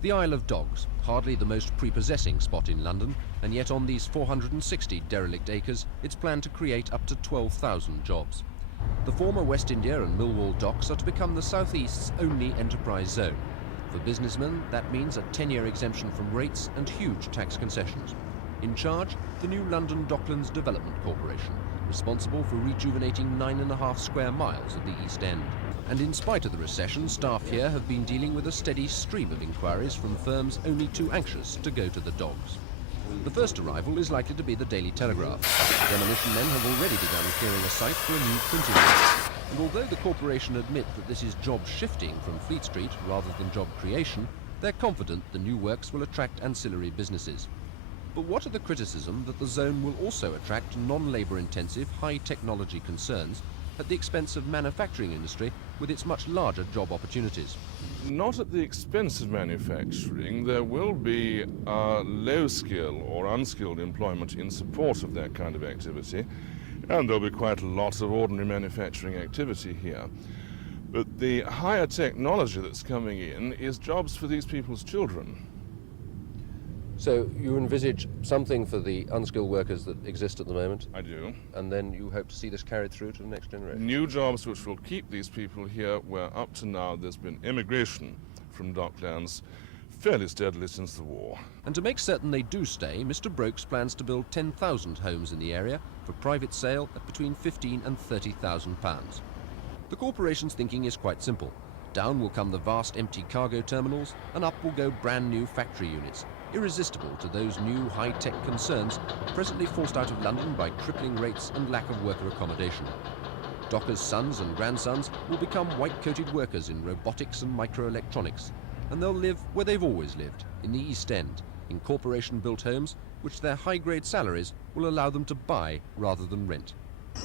The Isle of Dogs, hardly the most prepossessing spot in London, and yet on these 460 derelict acres, it's planned to create up to 12,000 jobs. The former West India and Millwall docks are to become the South East's only enterprise zone. For businessmen, that means a 10-year exemption from rates and huge tax concessions. In charge, the new London Docklands Development Corporation, responsible for rejuvenating 9.5 square miles of the East End. And in spite of the recession, staff here have been dealing with a steady stream of inquiries from firms only too anxious to go to the dogs. The first arrival is likely to be the Daily Telegraph. Demolition men have already begun clearing a site for a new printing press. And although the corporation admit that this is job shifting from Fleet Street rather than job creation, they're confident the new works will attract ancillary businesses. But what are the criticism that the zone will also attract non-labour intensive, high-technology concerns at the expense of manufacturing industry with its much larger job opportunities? Not at the expense of manufacturing. There will be low-skill or unskilled employment in support of that kind of activity, and there'll be quite a lot of ordinary manufacturing activity here. But the higher technology that's coming in is jobs for these people's children. So you envisage something for the unskilled workers that exist at the moment? I do. And then you hope to see this carried through to the next generation? New jobs which will keep these people here, where up to now there's been immigration from Docklands fairly steadily since the war. And to make certain they do stay, Mr. Brokes plans to build 10,000 homes in the area for private sale at between £15,000 and £30,000. The corporation's thinking is quite simple. Down will come the vast empty cargo terminals, and up will go brand new factory units, irresistible to those new high-tech concerns presently forced out of London by crippling rates and lack of worker accommodation. Dockers' sons and grandsons will become white-coated workers in robotics and microelectronics, and they'll live where they've always lived, in the East End, in corporation-built homes which their high-grade salaries will allow them to buy rather than rent.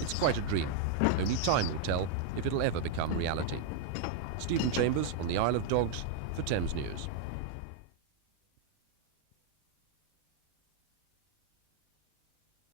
It's quite a dream. Only time will tell if it'll ever become reality. Stephen Chambers on the Isle of Dogs for Thames News.